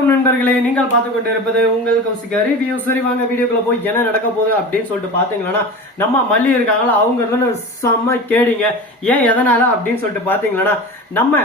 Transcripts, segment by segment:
வணக்கம் நண்பர்களே, நீங்கள் பார்த்து கொண்டு இருப்பது உங்கள் கௌசிகா ரிவ்யூ. சரி வாங்க வீடியோக்குள்ள போய் என்ன நடக்க போகுது அப்படின்னு சொல்லிட்டு பாத்தீங்கன்னா, நம்ம மல்லி இருக்காங்களா அவங்க இருந்து செம்ம கேடிங்க. ஏன் எதனால அப்படின்னு சொல்லிட்டு பாத்தீங்கன்னா, நம்ம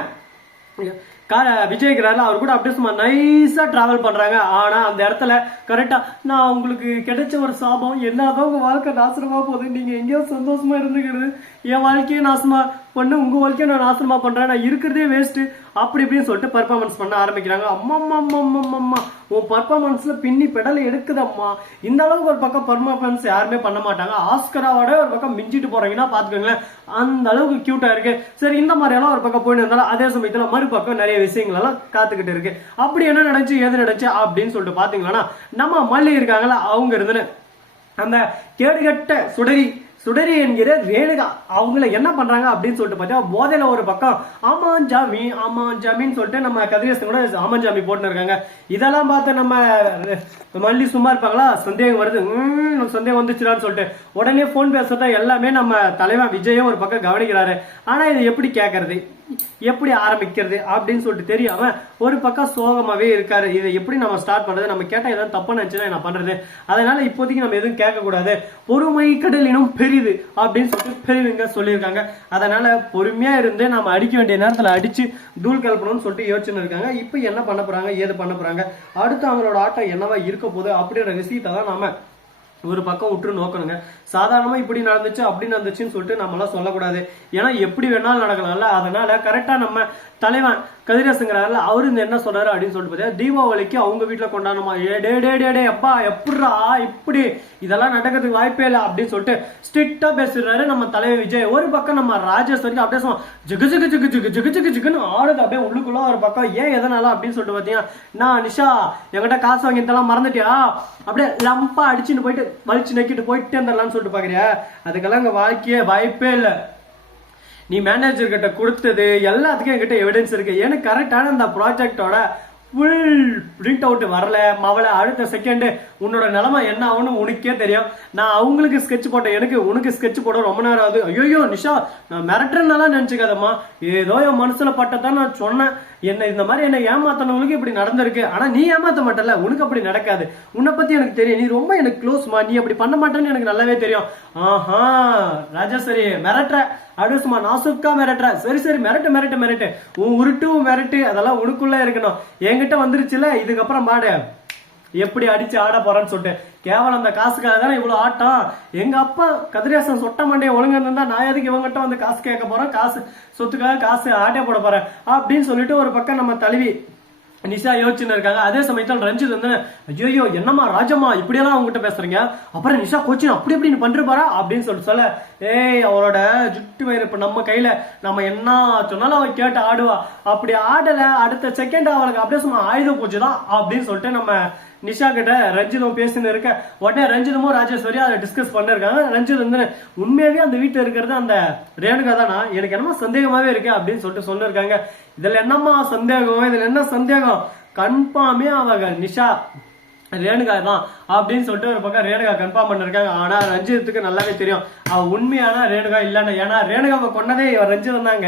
விஜய் இருக்கிறாரு, அவர் கூட அப்படியே சும்மா நைஸா டிராவல் பண்றாங்க. ஆனா அந்த இடத்துல கரெக்டா நான் உங்களுக்கு கிடைச்ச ஒரு சாபம், என்னதான் உங்க வாழ்க்கை நாசனமா போகுது, நீங்க எங்கேயோ சந்தோஷமா இருந்துக்கிறது, என் வாழ்க்கையே நாசமா பண்ணு, உங்க வாழ்க்கையை நான் நாசனமா பண்றேன், நான் இருக்கிறதே வேஸ்ட் அப்படி இப்படின்னு சொல்லிட்டு பெர்ஃபார்மன்ஸ் பண்ண ஆரம்பிக்கிறாங்க. அம்மா அம்மா உன் பெர்ஃபார்மன்ஸ்ல பின்னி பெடல் எடுக்குதம்மா. இந்த அளவுக்கு ஒரு பக்கம் பெர்ஃபார்மன்ஸ் யாருமே பண்ண மாட்டாங்க. ஆஸ்கராவோட ஒரு பக்கம் மிஞ்சிட்டு போறீங்கன்னா பாத்துக்கோங்களேன், அந்த அளவுக்கு கியூட்டா இருக்கு. சரி, இந்த மாதிரி எல்லாம் ஒரு பக்கம் போயிட்டு இருந்தாலும் அதே சமயத்துல மறுபக்கம் நிறைய விஷயங்கள் எல்லாம் காத்துக்கிட்டு இருக்கு. அப்படி என்ன நடந்துச்சு ஏது நடந்துச்சு அப்படின்னு சொல்லிட்டு பாத்தீங்கன்னா, நம்ம மல்லி இருக்காங்களா அவங்க இருந்து அந்த கேடுகட்ட சுடரி என்கிற ரேணுகா அவங்கள என்ன பண்றாங்க அப்படின்னு சொல்லிட்டு பார்த்தா, போதையில ஒரு பக்கம் ஆமான் ஜாமின்னு சொல்லிட்டு நம்ம கதிரேசன் கூட ஆமான் ஜாமி போட்டு இருக்காங்க. இதெல்லாம் பார்த்து நம்ம மல்லி சும்மா இருப்பாங்களா, சந்தேகம் வருது, சந்தேகம் வந்துச்சுடான்னு சொல்லிட்டு உடனே போன் பேசுறதா எல்லாமே நம்ம தலைவன் விஜயும் ஒரு பக்கம் கவனிக்கிறாரு. ஆனா இதை எப்படி கேட்கறது, எப்படி ஆரம்பிக்கிறது அப்படின்னு சொல்லிட்டு தெரியாம ஒரு பக்கம் சோகமாவே இருக்காரு. இதை எப்படி நம்ம ஸ்டார்ட் பண்றது, நம்ம கேட்டா ஏதாவது தப்பு நினைச்சுன்னா என்ன பண்றது, அதனால இப்போதைக்கு நம்ம எதுவும் கேட்க கூடாது, பொறுமை கடலினும் பெரிது அப்படின்னு சொல்லிட்டு பெரியவங்க சொல்லியிருக்காங்க. அதனால பொறுமையா இருந்து நம்ம அடிக்க வேண்டிய நேரத்துல அடிச்சு தூள் கலப்பணும்னு சொல்லிட்டு யோசனை இருக்காங்க. இப்ப என்ன பண்ண போறாங்க, ஏது பண்ண போறாங்க, அடுத்து அவங்களோட ஆட்டம் என்னவா இருக்க போகுது அப்படின்ற விஷயத்தை தான் நாம ஒரு பக்கம் விட்டு நோக்கணுங்க. சாதாரணமா இப்படி நடந்துச்சு அப்படி நடந்துச்சுன்னு சொல்லிட்டு நம்மளாம் சொல்லக்கூடாது. ஏன்னா எப்படி வேணாலும் நடக்கலாம்ல. அதனால கரெக்டா நம்ம தலைவன் கதிரேசங்கிறாருல, அவரு என்ன சொல்றாரு அப்படின்னு சொல்லிட்டு பார்த்தா, தீபாவளிக்கு அவங்க வீட்டுல கொண்டாடணுமா, டே அப்பா எப்படா இப்படி இதெல்லாம் நடக்கிறதுக்கு வாய்ப்பே இல்லை அப்படின்னு சொல்லிட்டு ஸ்ட்ரிக்டா பேசுறாரு நம்ம தலைவர் விஜய். ஒரு பக்கம் நம்ம ராஜேஸ்வரிக்கு அப்படியே ஜிகு ஜிகு ஜிகு ஜிகு ஜிகு ஜிகு ஜிகுன்னு ஆடுது அப்படியே உள்ளுக்குள்ள. ஒரு பக்கம் ஏன் எதனால அப்படின்னு சொல்லிட்டு பாத்தீங்கன்னா, நான் நிஷா என்கிட்ட காசு வாங்கிட்டெல்லாம் மறந்துட்டியா, அப்படியே லம்பா அடிச்சுட்டு போயிட்டு வலிச்சு நக்கிட்டு போயிட்டு இருந்தலாம்னு சொல்லிட்டு பாக்குறியா, அதுக்கெல்லாம் எங்க வாழ்க்கையே வாய்ப்பே இல்லை. நீ மேனேஜர் கிட்ட கொடுத்தது எல்லாத்துக்கும் என்கிட்ட எவிடன்ஸ் இருக்கு. எனக்கு கரெக்டான அந்த ப்ராஜெக்டோட ஃபுல் பிரிண்ட் அவுட் வரல மவளை, அடுத்த செகண்ட் உன்னோட நிலைமை என்ன ஆகும்னு உனக்கே தெரியும். நான் அவங்களுக்கு ஸ்கெட்ச் போட்டேன், எனக்கு உனக்கு ஸ்கெட்ச் போட ரொம்ப நேரம் ஆகுது. ஐயோ நிஷா, நான் மிரட்டுறதுனால நினைச்சுக்காதம்மா, ஏதோ என் மனசுல பட்டதான் நான் சொன்னேன். என்ன இந்த மாதிரி என்ன ஏமாத்தனவங்களுக்கு இப்படி நடந்திருக்கு, ஆனா நீ ஏமாத்த மாட்டல, உனக்கு அப்படி நடக்காது, உன்னை பத்தி எனக்கு தெரியும், நீ ரொம்ப எனக்கு க்ளோஸ்மா, நீ அப்படி பண்ண மாட்டேன்னு எனக்கு நல்லாவே தெரியும். ஆஹா ராஜேஸ்வரி மிரட்டுற அப்படியே சும்மா நாசுக்கா மிரட்டுற, சரி சரி மிரட்டு உன் உருட்டு மிரட்டு அதெல்லாம் உனக்குள்ள இருக்கணும், என்கிட்ட வந்துருச்சுல, இதுக்கப்புறம் பாடு எப்படி அடிச்சு ஆட போறான்னு சொல்லிட்டு. கேவலம் அந்த காசுக்காக தானே இவ்வளவு ஆட்டம். எங்க அப்பா கதிரேசன் சொட்ட மாண்டிய ஒழுங்கா இருந்தா நான் எதுக்கு இவங்கிட்ட வந்து காசு கேட்க போறேன், காசு சொத்துக்காக காசு ஆட்டே போட போறேன் அப்படின்னு சொல்லிட்டு ஒரு பக்கம் நம்ம தலைவி நிஷா யோசிச்சுன்னு இருக்காங்க. அதே சமயத்தில் ரஞ்சித் வந்து ஐயோ என்னம்மா ராஜம்மா இப்படியெல்லாம் அவங்ககிட்ட பேசுறீங்க, அப்புறம் நிஷா கோச்சின் அப்படி இப்படி பண்ற பாரா அப்படின்னு சொல்ல, ஏய் அவரோட ஜுட்டு வயிறு இப்ப நம்ம கையில, நம்ம என்ன சொன்னாலும் அவ கேட்டு ஆடுவா, அப்படி ஆடல அடுத்த செகண்ட் அவளுக்கு அப்படியே சும்மா ஆயுத பூஜைதான் அப்படின்னு சொல்லிட்டு நம்ம நிஷா கிட்ட ரஞ்சிதம் பேசின்னு இருக்க. உடனே ரஞ்சிதமும் ராஜேஸ்வரி அதை டிஸ்கஸ் பண்ணிருக்காங்க. ரஞ்சித் வந்து உண்மையாவே அந்த வீட்டுல இருக்கிறது அந்த ரேணுகா தானா, எனக்கு என்னமா சந்தேகமாவே இருக்கு அப்படின்னு சொல்லிட்டு சொல்லிருக்காங்க. இதுல என்னம்மா சந்தேகம், இதுல என்ன சந்தேகம், கன்ஃபார்மே அவங்க நிஷா ரேணுகா தான் அப்படின்னு சொல்லிட்டு ஒரு பக்கம் ரேணுகா கன்ஃபார்ம் பண்ணிருக்காங்க. ஆனா ரஞ்சித்துக்கு நல்லாவே தெரியும் அவ உண்மையான ரேணுகா இல்லன்னு. ஏன்னா ரேணுகாவை கொண்டதே ரஞ்சிதம் தாங்க.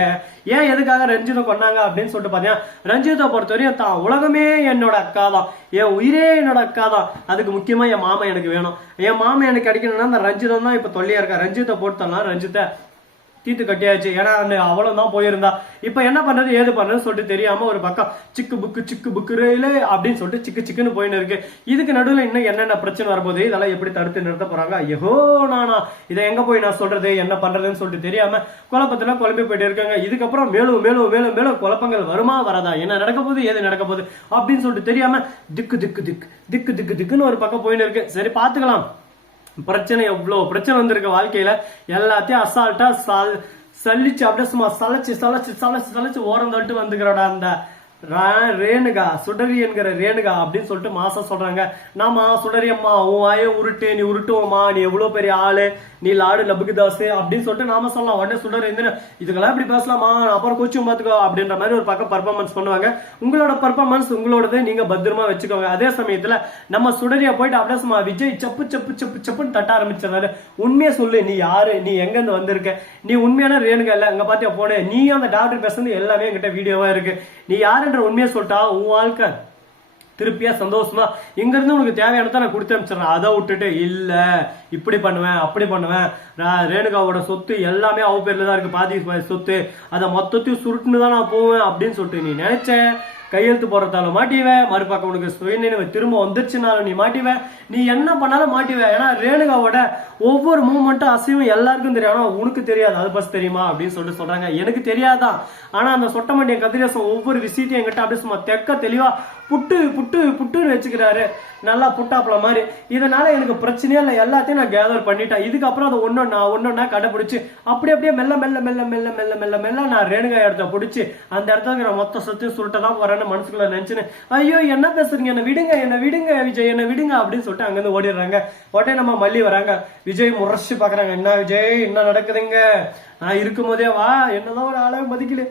ஏன் எதுக்காக ரஞ்சிதை கொண்டாங்க அப்படின்னு சொல்லிட்டு பாத்தீங்கன்னா, ரஞ்சித்தை பொறுத்தவரையும் தான் உலகமே என்னோட அக்கா தான், என் உயிரே என்னோட அக்கா தான், அதுக்கு முக்கியமா என் மாமா எனக்கு வேணும், என் மாமா எனக்கு கிடைக்கணும்னா அந்த ரஞ்சிதம் தான் இப்ப தொல்லையா இருக்கா. ரஞ்சித்தை போட்டுலாம் ரஞ்சித்தை தீத்து கட்டியாச்சு. ஏன்னா அவ்வளவு தான் போயிருந்தா. இப்ப என்ன பண்றது ஏது பண்றது சொல்லிட்டு தெரியாம ஒரு பக்கம் சிக்கு புக்கு ரயிலு அப்படின்னு சொல்லிட்டு சிக்குன்னு போயின்னு இருக்கு. இதுக்கு நடுவில் இன்னும் என்னென்ன பிரச்சனை வரும்போது இதெல்லாம் எப்படி தடுத்து நிறுத்த போறாங்க, ஐயோ நானா இதை எங்க போய் நான் சொல்றது என்ன பண்றதுன்னு சொல்லிட்டு தெரியாம குழப்பத்துல குழம்பி போயிட்டு இருக்காங்க. இதுக்கப்புறம் மேலும் குழப்பங்கள் வருமா வராதா, என்ன நடக்க போகுது ஏது நடக்க போகுது அப்படின்னு சொல்லிட்டு தெரியாம திக்குன்னு ஒரு பக்கம் போயின்னு இருக்கு. சரி பாத்துக்கலாம், பிரச்சனை எவ்வளவு பிரச்சனை வந்திருக்க வாழ்க்கையில எல்லாத்தையும் அசால்ட்டா சலிச்சு அப்படியே சும்மா சலைச்சு ஓரம் தள்ளிட்டு வந்துக்கிறோட அந்த ரேணுகா சுடரி என்கிற ரேணுகா அப்படின்னு சொல்லிட்டு மாசம் சொல்றாங்க. நாமா சுடரி அம்மா உன் வாய உருட்டு, நீ உருட்டுவோமா, நீ எவ்வளவு பெரிய ஆளு, நீ லாடு லபுகுதாசு அப்படின்னு சொல்லிட்டு நாம சொல்லலாம். உடனே சுடர் இருந்து இதுக்கெல்லாம் இப்படி பேசலாமா, அப்புறம் கோச்சும் பாத்துக்கோ அப்படின்ற மாதிரி ஒரு பக்கம் பர்ஃபார்மன்ஸ் பண்ணுவாங்க. உங்களோட பர்ஃபார்மன்ஸ் உங்களோடது நீங்க பத்திரமா வச்சுக்கோங்க. அதே சமயத்துல நம்ம சுடரியா போயிட்டு அப்படியே சும்மா விஜய் செப்புன்னு தட்ட ஆரம்பிச்சதாரு. உண்மையா சொல்லு, நீ யாரு, நீ எங்க இருந்து வந்திருக்க, நீ உண்மையான ரேணுகா இல்ல, அங்க பாத்தியா போனே, நீ அந்த டாக்டர் பேசுறது எல்லாமே என்கிட்ட வீடியோவா இருக்கு, நீ யாருன்ற உண்மையா சொல்லிட்டா உன் வாழ்க்கை திருப்பியா சந்தோஷமா இங்க இருந்து உனக்கு தேவையானதை நான் கொடுத்து அனுப்பிச்சிடறேன். அதை விட்டுட்டு இல்ல இப்படி பண்ணுவேன் அப்படி பண்ணுவேன், ரேணுகாவோட சொத்து எல்லாமே அவ பேர்ல தான் இருக்கு, பாதி சொத்து, அதை மொத்தத்தையும் சுருட்டுன்னு தான் நான் போவேன் அப்படின்னு சொல்லிட்டு நீ நினைச்ச. கையெழுத்து போறதால மாட்டிவேன், மறுபக்கம் உனக்கு சுயநினைவு திரும்ப வந்துருச்சுனாலும் நீ மாட்டிவேன், நீ என்ன பண்ணாலும் மாட்டிவேன். ஏன்னா ரேணுகாவோட ஒவ்வொரு மூமெண்ட்டும் அசைவும் எல்லாருக்கும் தெரியும், ஆனா உனக்கு தெரியாது. அது பஸ் தெரியுமா அப்படின்னு சொல்லிட்டு சொல்றாங்க. எனக்கு தெரியாதான், ஆனா அந்த சொட்டமண்டிய கதிரேசன் ஒவ்வொரு விஷயத்தையும் என்கிட்ட அப்படியே சும்மா தெக்க தெளிவா புட்டு புட்டு புட்டுன்னு வச்சுக்கிறாரு, நல்லா புட்டாப்புல மாதிரி. இதனால எனக்கு பிரச்சனையே இல்லை, எல்லாத்தையும் நான் கேதர் பண்ணிட்டேன். இதுக்கப்புறம் அதை ஒன்னொன்னா கடைபிடிச்சு அப்படியே மெல்ல மெல்ல மெல்ல மெல்ல மெல்ல மெல்ல மெல்ல நான் ரேணுகா இடத்த பிடிச்சி அந்த இடத்துல மொத்த சத்தையும் சுருட்டதான் வரேன்னு மனசுக்குள்ள நினைச்சுன்னு, ஐயோ என்ன பேசுறீங்க, என்ன விடுங்க விஜய், என்ன விடுங்க அப்படின்னு சொல்லிட்டு அங்கிருந்து ஓடிடுறாங்க. உடனே நம்ம மல்லி வராங்க. விஜய் முரசு பாக்குறாங்க. என்ன விஜய் என்ன நடக்குதுங்க, நான் இருக்கும் போதே வா, என்னதான் ஒரு ஆளவே மதிக்கல,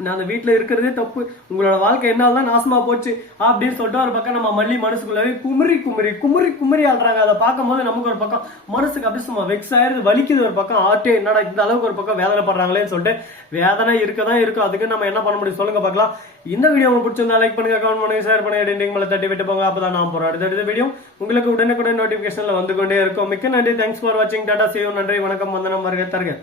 நான் அந்த வீட்டுல இருக்கிறதே தப்பு, உங்களோட வாழ்க்கை என்னால்தான் நாசமா போச்சு அப்படின்னு சொல்லிட்டு ஒரு பக்கம் நம்ம மல்லி மனசுக்குள்ளவே குமரி குமரி குமரி குமரி ஆடுறாங்க. அதை பார்க்கும் போது நமக்கு ஒரு பக்கம் மனசுக்கு அப்படியே சும்மா வெக்ஸ் ஆயிருது, வலிக்குது. ஒரு பக்கம் ஆட்டே என்னடா இந்த அளவுக்கு ஒரு பக்கம் வேதனைப்படுறாங்களேன்னு சொல்லிட்டு, வேதனை இருக்கதான் இருக்கும், அதுக்கு நம்ம என்ன பண்ண முடியும் சொல்லுங்க பார்க்கலாம். இந்த வீடியோ உங்களுக்கு பிடிச்சிருந்தா லைக் பண்ணுங்க, கமெண்ட் பண்ணுங்க, ஷேர் பண்ணுங்க, டெண்டிங் மேல தட்டி விட்டு போங்க. அப்பதான் நான் போறேன் அடுத்த வீடியோ உங்களுக்கு உடனுக்குடன் நோட்டிபிகேஷன்ல வந்து கொண்டே இருக்கும். மிக்க நன்றி, தேங்க்ஸ் ஃபார் வாட்சிங், டாடா, see you, நன்றி, வணக்கம், வந்தனம், வருக தருக.